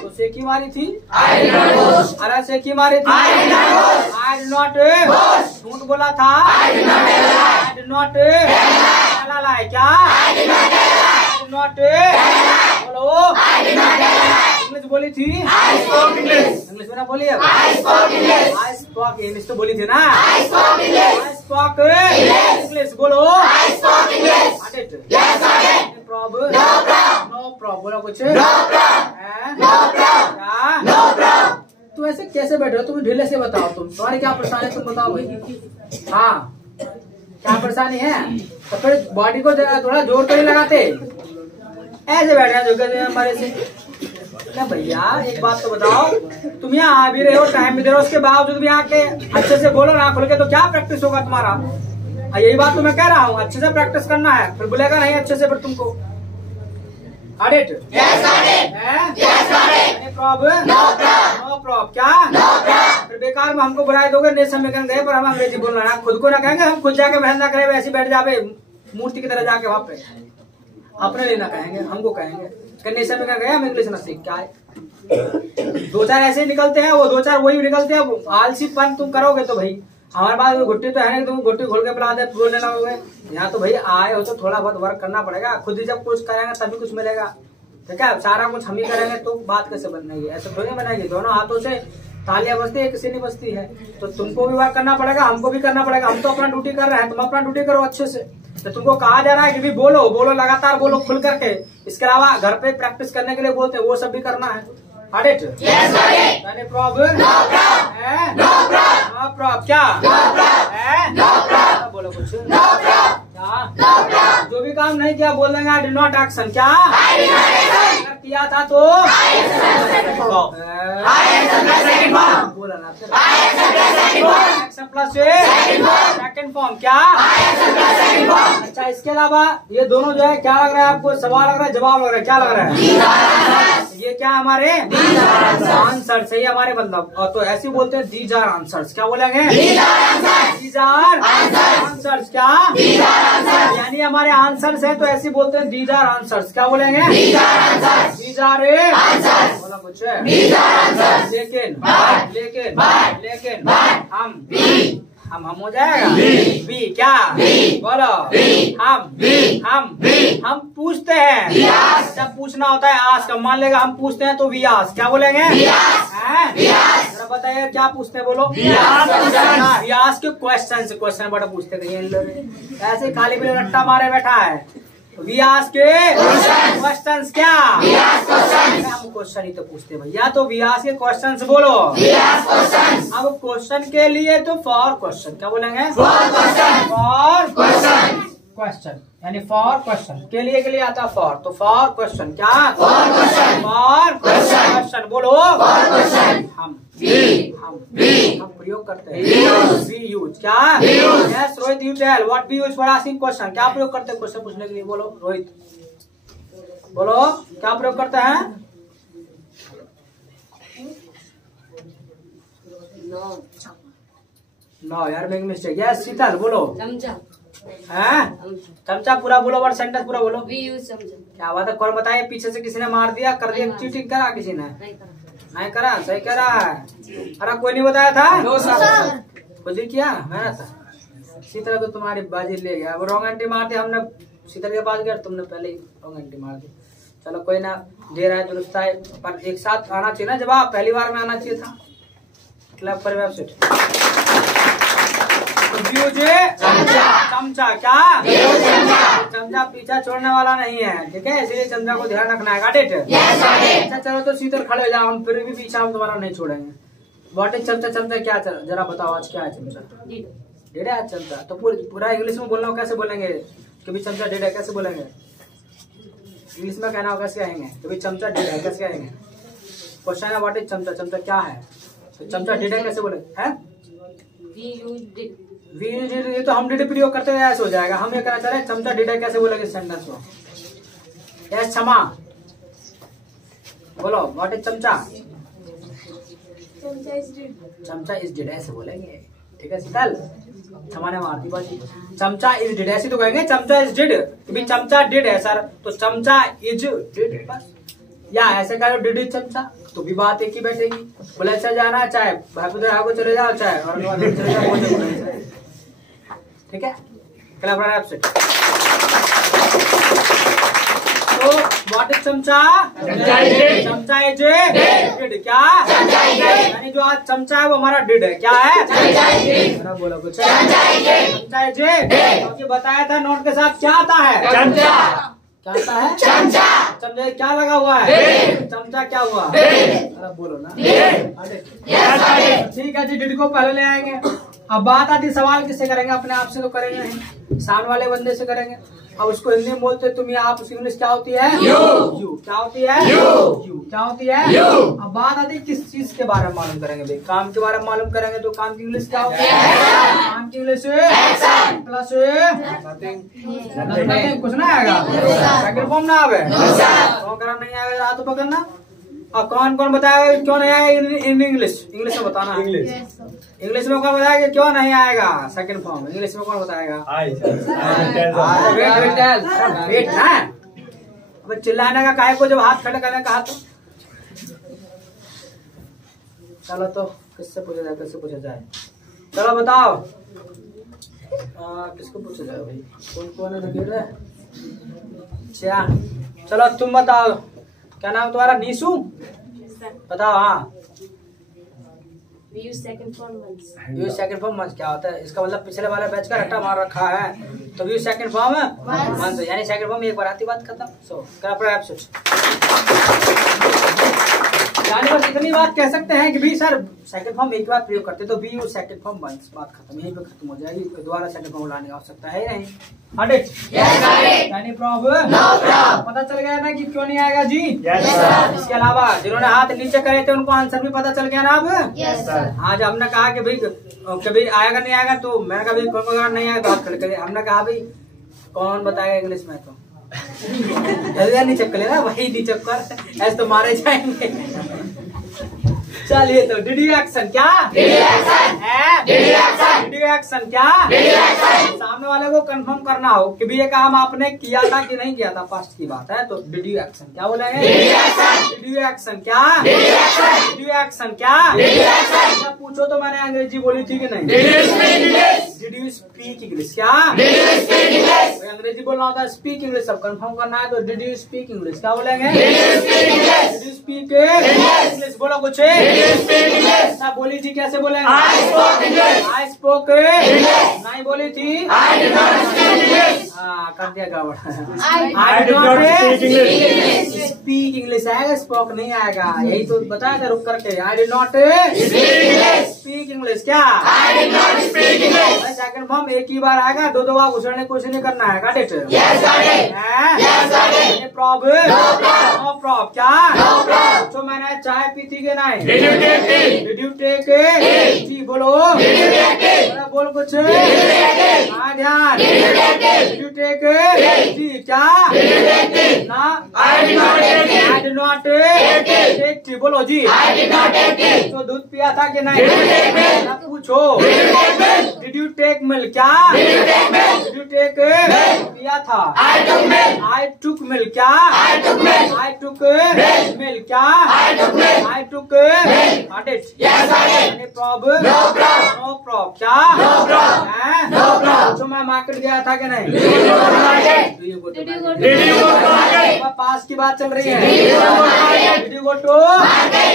तो सेकी मारी थी? अरे सेकी मारी थी। आई डिड नॉट झूठ बोला था? आई डिड नॉट लाए। क्या? आई डिड नॉट बोलो इंग्लिश बोली थी? इंग्लिश में ना बोली है। आई स्पोक इंग्लिश तो बोली थी ना। I spoke English. बोलो प्रॉब्लम नो प्रॉब्लम। बोलो कुछ। तुम ऐसे कैसे बैठे हो? तुम ढीले से बताओ, तुम्हारी क्या परेशानी है, तुम बताओ भाई। हाँ, क्या परेशानी है? तो फिर बॉडी को थोड़ा जोर तो नहीं लगाते, ऐसे बैठे हैं जो हमारे से। क्या भैया एक बात तो बताओ, तुम यहाँ आ भी रहे हो, टाइम भी दे रहे हो, उसके बावजूद भी यहाँ के अच्छे से बोलो ना खुल के, तो क्या प्रैक्टिस होगा तुम्हारा? यही बात तो मैं कह रहा हूँ, अच्छे से प्रैक्टिस करना है, फिर बोलेगा नहीं अच्छे से फिर तुमको। Audit? Yes audit. Any problem? No problem. क्या? फिर बेकार में हमको बुराई दोगे, नहीं समझ गए पर हम अंग्रेजी बोलना है, खुद को ना कहेंगे, हम खुद जाके मेहनत ना करें, वैसे बैठ जावे मूर्ति की तरह जाके वहां पे, अपने लिए ना कहेंगे, हमको कहेंगे नहीं समझ गए, हम इंग्लिश ना सीख। क्या है, दो चार ऐसे निकलते हैं, वो दो चार वही निकलते हैं, आलसीपन तुम करोगे तो भाई हमारे पास घुट्टी तो है नहीं, तुम घुट्टी खोल के पिला दे बोलने लगोगे। यहाँ तो भाई आए हो तो थोड़ा बहुत वर्क करना पड़ेगा, खुद ही जब कुछ करेंगे तभी कुछ मिलेगा, ठीक है? सारा कुछ हम ही करेंगे तो बात कैसे बनेगी? ऐसे थोड़ी बनेगी, दोनों हाथों से तालियां बजती है, किसी नहीं बजती है। तो तुमको भी वर्क करना पड़ेगा, हमको भी करना पड़ेगा, हम तो अपना ड्यूटी कर रहे हैं, तुम अपना ड्यूटी करो अच्छे से। तो तुमको कहा जा रहा है कि भी बोलो बोलो, लगातार बोलो खुल करके, इसके अलावा घर पे प्रैक्टिस करने के लिए बोलते हैं, वो सब भी करना है। Audit? Yes audit. Any problem? No problem. No problem. No problem. क्या? No problem. No problem. बोलो कुछ। No problem. क्या? No problem. जो भी काम नहीं किया बोल देंगे आई डिड नॉट एक्शन। क्या? I did not action. अगर किया था तो आई एक्शन बोला ना, एक्शन प्लस सेकंड फॉर्म। क्या? अच्छा, इसके अलावा ये दोनों जो है क्या लग रहा है आपको? सवाल लग रहा है, जवाब लग रहा है? क्या लग रहा है? ये क्या हमारे आंसर सही हमारे, मतलब। और तो ऐसे बोलते हैं दीज आर आंसर्स। क्या बोलेंगे? These are answers. क्या? यानी हमारे आंसर्स है, तो ऐसे बोलते हैं दीज आर आंसर्स। क्या बोलेंगे? दीज आर बोला कुछ। लेकिन हम हो जाएगा बी। क्या? बोलो। हम पूछते हैं, जब पूछना होता है आस्क। मान लेगा हम पूछते हैं तो वी आस्क। क्या बोलेंगे? जरा बताइए क्या पूछते हैं, बोलो। We ask question. क्वेश्चन बड़ा पूछते कहीं ऐसे खाली भी रट्टा मारे बैठा है। We ask questions. क्या? हम क्वेश्चन ही तो पूछते भैया, तो वी आस्क के क्वेश्चंस बोलो। अब क्वेश्चन के लिए तो फॉर क्वेश्चन। क्या बोलेंगे? फॉर क्वेश्चन, यानी फॉर क्वेश्चन के लिए आता फॉर, तो फॉर क्वेश्चन। क्या? फॉर क्वेश्चन बोलो। हम प्रयोग करते हैं, वी यूज। क्या? Yes Rohit, you tell what we use for asking question. क्या प्रयोग करते हैं क्वेश्चन पूछने के लिए? बोलो रोहित, बोलो क्या प्रयोग करते हैं? नो यार, मेक मिस्टेक। यस शीतल, बोलो। चमचा। चमचा पूरा बोलो, वर्ड सेंटेंस पूरा बोलो। वी यूज चमचा। क्या बात है, कौन बताइए? पीछे से किसी ने मार दिया, कर दिया, चीटिंग करा किसी ने? नहीं करा, सही करा है। अरे कोई नहीं बताया था? खुद ही किया मेहनत। शीतल तो तुम्हारी बाजी ले गया, वो रॉन्ग एंट्री मार दी हमने, शीतल के पास गया, तुमने पहले ही रॉन्ग एंट्री मार दी। चलो कोई ना, दे रहा है दुरुस्त है, पर एक साथ आना चाहिए ना जवाब, पहली बार में आना चाहिए था। क्लब पर वेबसाइट चमचा। क्या? चमचा पीछा छोड़ने वाला नहीं है, ठीक है? इसलिए चमचा को ध्यान रखना है। Guide it? अच्छा चलो, तो शीतल खड़े हो जाओ, हम फिर भी पीछा हम तुम्हारा नहीं छोड़ेंगे। व्हाट इज चमचा? चमचा क्या? जरा बताओ आज क्या है चमचा? डेढ़ है चमचा। तो पूरा इंग्लिश में बोलना हो, कैसे बोलेंगे? कभी चमचा डेढ़ है कैसे बोलेंगे? इंग्लिश में कहना हो कैसे कहेंगे? कभी चमचा डेढ़ है कैसे कहेंगे? क्वेश्चन है व्हाट इज चमचा, चमचा क्या है? तो चमचा डेढ़ है कैसे बोलेंगे? है वी तो हम डिड प्रयोग करते हैं, ऐसे हो जाएगा। हम ये कहना चाह रहे हैं चमचा डिड कैसे बोलेंगे सेंटेंस को? यस क्षमा, बोलो व्हाट इज चमचा? चमचा इज डिड ऐसे बोलेंगे, ठीक है शीतल? क्षमा ने मार दी बाजी। चमचा इज डिड ऐसे तो कहेंगे, चमचा इज डिड। क्योंकि चमचा डिड है सर, तो चमचा इज डिड बस। या ऐसे कहो डिड इज चमचा, तो भी बात एक ही बैठेगी। बोले अच्छा जाना है, चाहे भाई को चले जाओ, चाहे और चले जाओ, ठीक है? Club absent. तो व्हाट इज चमचा? चमचा इज डिड। क्या? यानी जो आज चमचा है वो हमारा डिड है। क्या है? बोलो कुछ। चमचा इज डिड। बताया था नोट के साथ क्या आता है? चमचा। आता है चमचा। चमचे क्या लगा हुआ है? चमचा क्या हुआ? अरे बोलो ना। ठीक है जी, डिड को पहले ले आएंगे। अब बात आती सवाल किससे करेंगे? अपने आप से तो करेंगे नहीं, सामने वाले बंदे से करेंगे। अब उसको हिंदी में बोलते तुम या आप, इंग्लिश क्या होती है? यू। क्या होती है? यू। क्या होती है? अब बात आती है किस चीज के बारे में मालूम करेंगे भाई? काम के बारे में मालूम करेंगे तो काम की इंग्लिश क्या होती है? काम की इंग्लिश प्लस कुछ ना आएगा, सेकंड फॉर्म ना आवे नहीं आएगा तो पकड़ना। और कौन कौन बताएगा क्यों नहीं आएगा इन इंग्लिश? इंग्लिश में बताना। इंग्लिश में कौन बताएगा क्यों नहीं आएगा सेकंड फॉर्म? इंग्लिश में कौन बताएगा? वेट है। अब चिल्लाने का काहे को, जब हाथ खड़े करने का हाथ। चलो तो किससे पूछा जाए? किससे पूछा जाए? चलो बताओ किसको पूछा जाए भाई? कौन कौन है? अच्छा चलो तुम बताओ, क्या नाम तुम्हारा? नीशू। बताओ। हाँ, यूज सेकंड फॉर्म मंथ क्या होता है? इसका मतलब पिछले वाले बैच का रट्टा मार रखा है। तो यूज सेकंड फॉर्म मंथ, यानी सेकंड फॉर्म एक बार आती, बात खत्म। सो यानी बस इतनी बात कह सकते हैं कि भी सर सेकंड फॉर्म एक बार प्रयोग करते तो B use second form month, बात खत्म, यहीं पे खत्म हो जाएगी। दोबारा सेकंड फॉर्म लाने की आवश्यकता है नहीं। यानी प्रॉब्लम पता चल गया ना कि क्यों नहीं आएगा जी? इसके अलावा जिन्होंने हाथ नीचे करे थे उनको आंसर भी पता चल गया ना अब? आज हमने कहा कि भाई कभी आएगा नहीं आएगा, तो मैंने कहा भाई कौन नहीं आएगा हाथ खड़े करे। हमने कहा भाई कौन बताएगा इंग्लिश में? तो जल्दी नहीं चक्कर लेना भाई, नहीं चक्कर ऐसे तो मारे जाएंगे। चलिए तो डिड यू एक्शन क्या? डिड यू एक्शन क्या? सामने वाले को कंफर्म करना हो कि भी ये काम आपने किया था कि नहीं किया था, पास्ट की बात है। तो डिड यू एक्शन क्या बोलेंगे? डिड यू एक्शन क्या? डिड यू एक्शन क्या? पूछो तो मैंने अंग्रेजी बोली थी कि नहीं? डिड यू स्पीक इंग्लिश क्या? अंग्रेजी बोलना होता है, स्पीक इंग्लिश सब कंफर्म करना है। तो डिड यू स्पीक इंग्लिश क्या बोलेंगे? डिड यू स्पीक इंग्लिश बोलो कुछ ना बोली थी, कैसे बोलेंगे? आई स्पोक नहीं बोली थी, हाँ कर दिया गड़बड़। आई डिड नॉट स्पीक इंग्लिश आएगा, स्पोक नहीं आएगा। यही तो बताया था रुक करके। आई डिड नॉट स्पीक इंग्लिश क्या? सेकंड फॉर्म एक ही बार आएगा, दो बार घुसड़ने कुछ नहीं करना है। Got it? Problem no problem क्या? तो मैंने चाय पी थी कि नहीं? डिड यू टेक टी बोलो, बोल कुछ हाँ ध्यान। डिड यू टेक टी क्या? ना I did not take tea बोलो जी। तो दूध पिया था कि नहीं? ना पूछो। डिड यू टेक मिल्क क्या? डिड यू टेक पिया था? आई टुक मिल्क क्या? आई टुक मिल्क क्या? आई टुक प्रॉब्लम नो प्रॉब्लम क्या? तो मैं मार्केट गया था कि नहीं? पास की बात चल रही है। Did you go to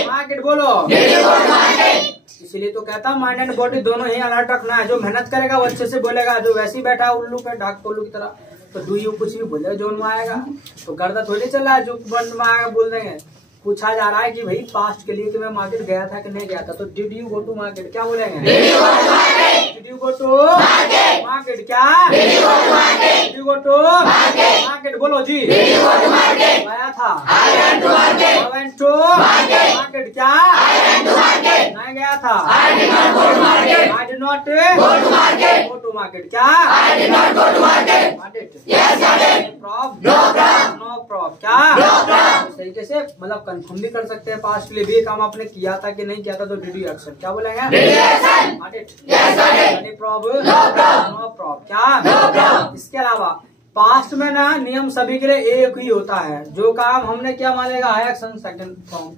market बोलो। इसलिए तो कहता हूँ माइंड एंड बॉडी दोनों ही अलर्ट रखना है। जो मेहनत करेगा वो अच्छे से बोलेगा, जो वैसे ही बैठा उल्लू पे ढाक कोल्लू की तरह तो डू यू कुछ भी बोलेगा जो में आएगा। तो गर्दा थोड़ी चल रहा है जो बंद में आएगा बोल देंगे। पूछा जा रहा है कि भाई पास्ट के लिए कि मैं मार्केट गया था कि नहीं गया था, तो did you go to market क्या बोलेंगे? Did you go to market क्या? Did you go to market बोलो जी। गया था? आई वेंट टू मार्केट क्या? नहीं गया था? I did not go to market क्या? नो प्रॉब्लम क्या? इस तरीके से मतलब कंफर्म भी कर सकते हैं पास्ट के लिए भी काम आपने किया था कि नहीं किया था। तो डिड यू एक्शन क्या बोलेंगे? प्रॉब्लम नो प्रॉब्लम क्या? इसके अलावा पास्ट में ना नियम सभी के लिए एक ही होता है। जो काम हमने किया मानेगा action second form,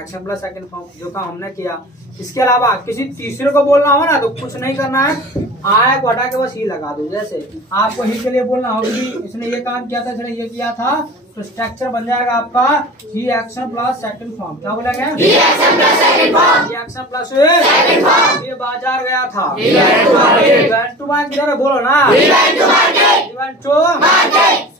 action plus second form जो काम हमने किया। इसके अलावा किसी तीसरे को बोलना हो ना तो कुछ नहीं करना है, आया को हटा के बस ही लगा दो। जैसे आपको ही के लिए बोलना हो कि इसने ये काम किया था, इसने ये किया था, तो स्ट्रक्चर बन जाएगा आपका ही एक्शन प्लस सेकंड फॉर्म। क्या बोलेंगे? ही एक्शन प्लस सेकंड फॉर्म। ये बाजार गया था, किधर बोलो ना?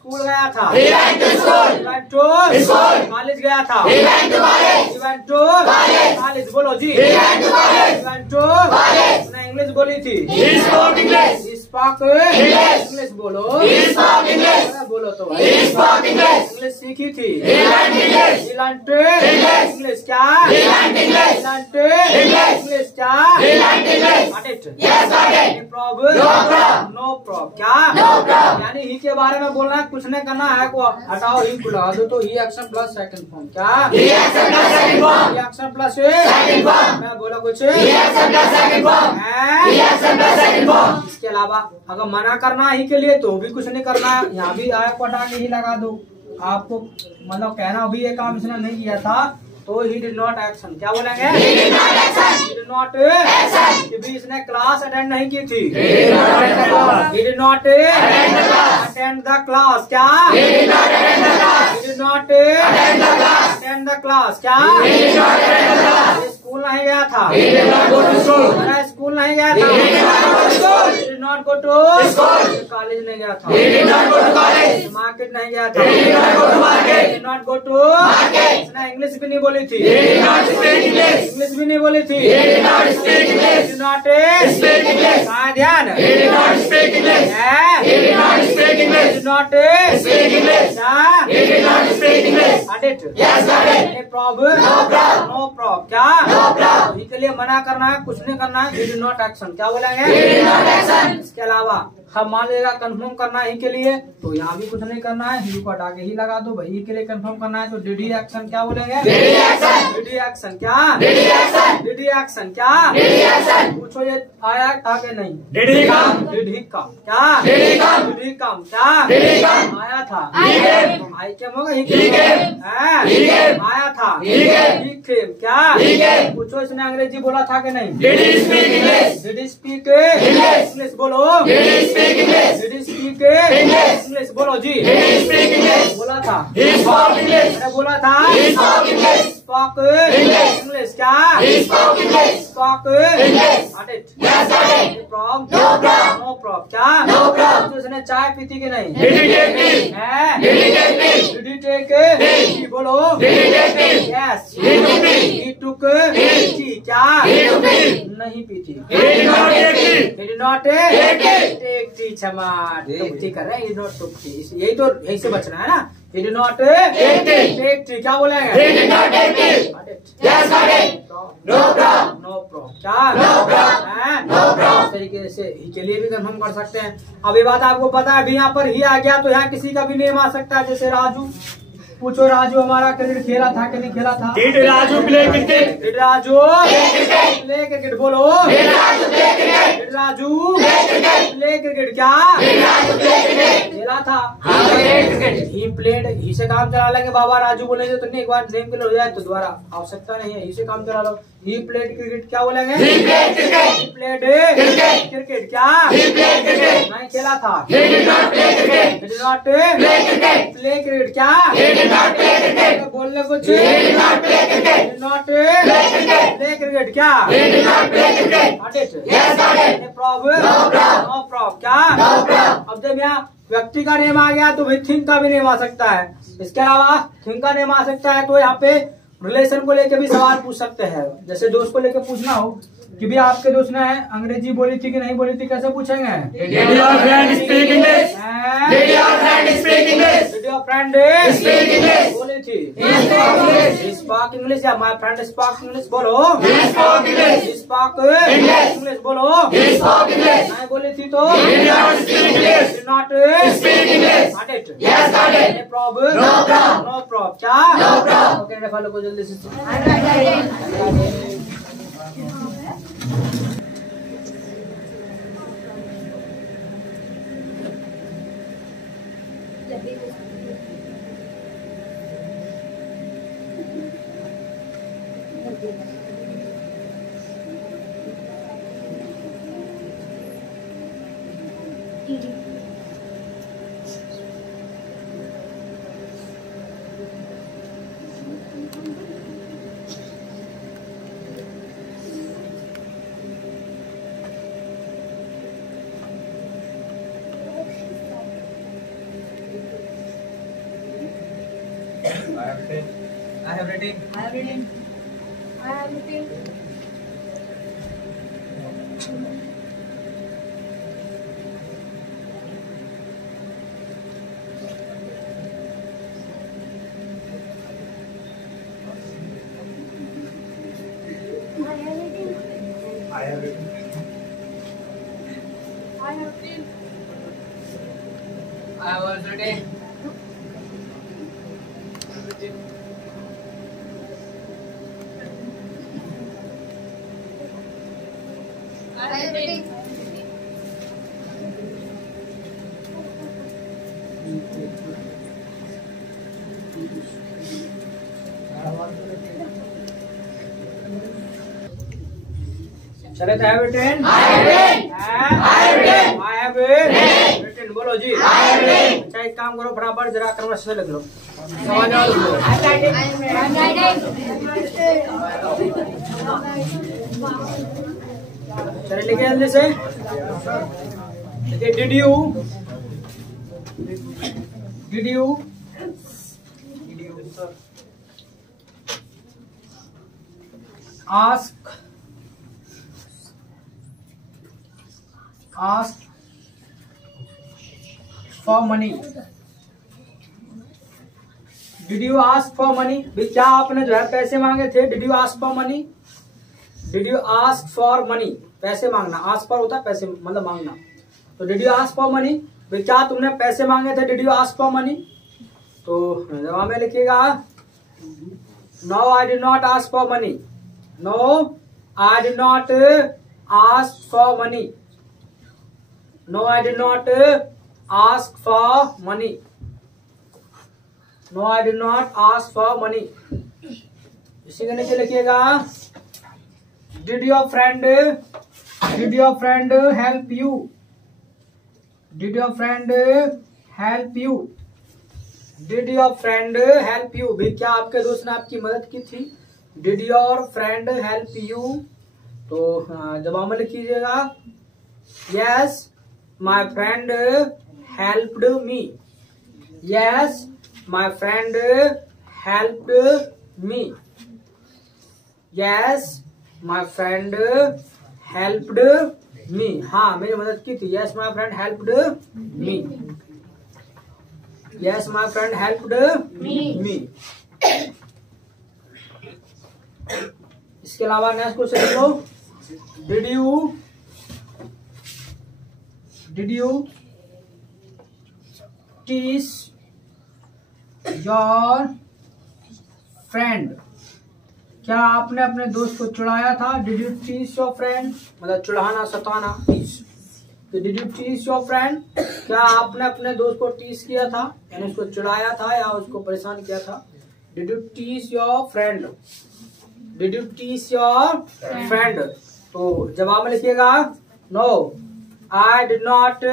स्कूल गया था। He went to school. He went to school. College गया था। He went to college. He went to college. College बोलो जी। He went to college. He went to college. उसने इंग्लिश बोली थी। He spoke English. He spoke English. English बोलो। He spoke English. बोलो तो। He spoke English. English सीखी थी। He learned English. He learned English. English क्या? He learned English. He learned English. English क्या? He learned English. Got it? Yes, got it. No problem. No problem. No problem. क्या? No problem. यानी ही के बारे में बोलना है, कुछ नहीं करना है, को हटाओ ही को लगा दो तो ही एक्शन प्लस सेकंड फॉर्म। क्या? ही एक्शन प्लस सेकंड फॉर्म। ही एक्शन प्लस सेकंड फॉर्म। मैं बोला कुछ? ही एक्शन प्लस सेकंड फॉर्म। ही एक्शन प्लस सेकंड फॉर्म। इसके अलावा अगर मना करना ही के लिए तो भी कुछ नहीं करना, यहाँ भी आया पटा के ही लगा दो। आपको मतलब कहना भी ये काम इसने नहीं किया था तो ही डिड नॉट एक्शन। क्या बोलेंगे? he did not action. He did not action. कि भी इसने क्लास अटेंड नहीं की थी। he did not attend the class। क्या? he did not attend the class. he did not attend the class. attend the class। क्या? he did not attend the class. School नहीं गया था। he did not go to school. School नहीं गया था। he did not go to school. he did not go to school. College नहीं गया था। he did not go to college. Market नहीं गया था। he did not go to market. he did not go to market. इसने English भी नहीं बोली थी। he did not speak English. English भी नहीं बोली थी। he did not speak English. he did not speak English. कहाँ ध्यान? he did not speak English. he did not speak English. he did not speak English. he did not speak English. Got it? Yes, got it. Any problem? No problem. No problem. क्या? No problem. इसके लिए मना करना है, कुछ नहीं करना है। he did not action। क्या बोलेंगे? he did not action. इसके अलावा हम मान लेगा कंफर्म करना ही के लिए तो यहाँ भी कुछ नहीं करना है, ही को हटा के ही लगा दो। भाई के लिए कंफर्म करना है तो डिड ही एक्शन। क्या बोलेंगे? Did he action. Did he action. क्या? Did he action. Did he action. क्या? Did he action. पूछो ये आया था कि नहीं? Did he come. Did he come. क्या? Did he come. Did he come. क्या? Did he come. आया था। आई केम होगा ही केम। आया था। ही केम। क्या? ही केम। पूछो इसने अंग्रेजी बोला था कि नहीं? Did he speak English. Did he speak English. बोलो। Did he speak English. Did he speak English. बोलो जी। Did he speak English. बोला था। He spoke English. मैंने बोला था। He spoke English. Spoke English. क्या? He spoke English. Spoke English. Got it? Yes, got it. No problem. No problem. No problem. क्या? No problem. तो उसने चाय पीती कि नहीं? Did he take T? है? Did he take tea? Did he take tea? बोलो। Did he take tea? Yes. He took tea? He took tea? क्या? He took tea? नहीं पीती। He did not take tea? He did not take tea. क्षमा, took T कर रहे हैं, ही not took T. यही तो यही से बचना है ना। He did not take tea। क्या बोलेंगे? He did not take tea। Yes, got it। No problem। No problem। क्या? No problem। No problem। इस तरीके से ही के लिए भी कंफर्म कर सकते हैं। अब ये बात आपको पता है, अभी यहाँ पर ही आ गया तो यहाँ किसी का भी नेम आ सकता है। जैसे राजू, पूछो राजू हमारा क्रिकेट खेला था कि नहीं खेला था? Did Raju play cricket? Did Raju play cricket? बोलो। Did Raju play cricket? Did Raju play cricket? क्या? Did Raju play cricket? खेला था। He played. ही से काम चला लेंगे। बाबा राजू बोलेंगे तो नहीं, एक बार नेम क्लियर हो जाए तो दोबारा आवश्यकता नहीं है, ही से काम चला लो। ही प्लेड क्रिकेट। क्या बोलेंगे? He played cricket. He played cricket. Cricket. क्या? He played cricket. नहीं खेला था। He did not play cricket. He did not play cricket. Play cricket. क्या? He did not play cricket. बोलने कुछ। He did not play cricket. Did not play cricket. Play cricket. क्या? He did not play cricket. Got it? Yes, got it. No problem. No problem. No problem. क्या? No problem. अब जब यहाँ व्यक्ति का name आ गया तो भाई थिंग का भी नेम आ सकता है। इसके अलावा थिंग का नेम आ सकता है तो यहाँ पे रिलेशन को लेके भी सवाल पूछ सकते हैं। जैसे दोस्त को लेके पूछना हो कि भी आपके दोस्त ने अंग्रेजी बोली थी कि नहीं बोली थी, कैसे पूछेंगे? Did your friend speak English? Did your friend speak English? Did your friend speak English? बोली थी। He spoke English या my friend spoke English? बोलो। He spoke English. He spoke English। बोलो। He spoke English। नहीं बोली थी तो? He did not speak English। Did not speak English। Got it? Yes, got it। No problem। No problem। No problem। क्या? No problem। Okay, follow को जल्दी से। have written. I have written. I have written. I have written. I have written. I have also written. I have written. चले तो have written. I have written. I have written. I have written. बोलो जी. I have written. अच्छा एक काम करो फटाफट जरा क्रम से लिख लो. समझ आओ लिख लो. I'm चले लिखे जल्दी से. देखिए did you ask for money? Did you ask for money? भी क्या आपने जो है पैसे मांगे थे? Did you ask for money? Did you ask for money? पैसे मांगना. ask for होता है पैसे मतलब मांगना. तो did you ask for money? भी क्या तुमने पैसे मांगे थे? Did you ask for money? तो जवाब में लिखिएगा No, I did not ask for money. No, I did not ask for money. No, I did not ask for money. No, I did not ask for money. इसी के नीचे लिखिएगा Did your friend help you? Did your friend help you? Did your friend help you? भी क्या आपके दोस्त ने आपकी मदद की थी? Did your friend help you? तो जवाब में लिखिएगा Yes, my friend helped me. Yes, my friend helped me. Yes, my friend helped me. हाँ मेरी मदद की थी. Yes, my friend helped me. Yes, my friend helped me. इसके अलावा नेक्स्ट क्वेश्चन लिख लो. Did you tease your friend? क्या आपने अपने दोस्त को चिढ़ाया था? Did you tease your friend? मतलब चिढ़ाना सताना. Did you tease your friend? क्या आपने अपने दोस्त को टीज किया था यानी उसको चिढ़ाया था या उसको परेशान किया था? Did you tease your friend? Did you tease your friend? तो जवाब में लिखिएगा No, I did not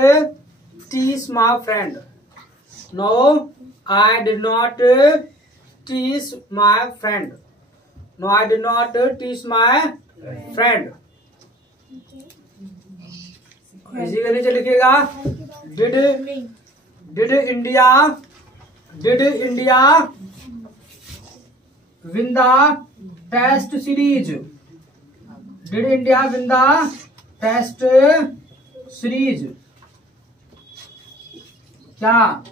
tease my friend. No, I did not tease my friend. No, I did not tease my friend. इसी के नीचे लिखिएगा Did India win the test series? Did India win the test series? क्या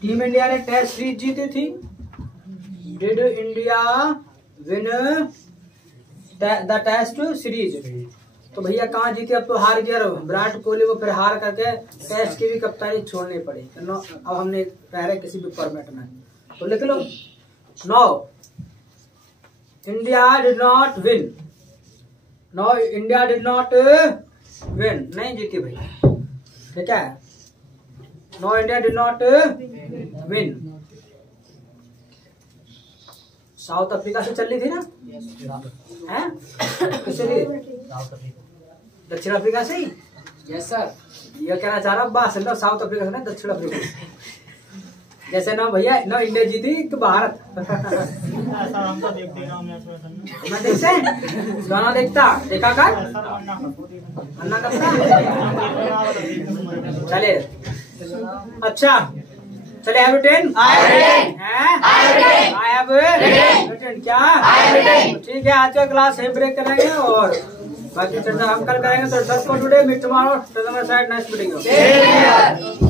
team India ने test series जीती थी? Did India win the test series? तो भैया कहाँ जीते? अब तो हार गया. विराट कोहली को फिर हार करके टेस्ट की भी कप्तानी छोड़नी पड़ी. अब हमने पहले किसी भी फॉर्मेट में तो लिख लो No, India did not win. No, India did not win. नहीं जीती भैया. ठीक है. No, India did not win. South Africa से चल रही थी ना? हैं? किससे थी? दक्षिण अफ्रीका से ही? Yes sir. ये कहना चाह रहा हूँ बात सुनो. साउथ अफ्रीका से ना दक्षिण अफ्रीका से. जैसे ना भैया ना इंडिया जीती तो भारत. ऐसा हम तो देखते हैं मैच में. मैं देखते दोनों देखा कर अन्ना करता. चले अच्छा चले. I have written. I have written. Student क्या ठीक है, आज का क्लास है ब्रेक करेंगे और बाकी चर्चा हम कल करेंगे। तो सर को today meet tomorrow, nice meeting you.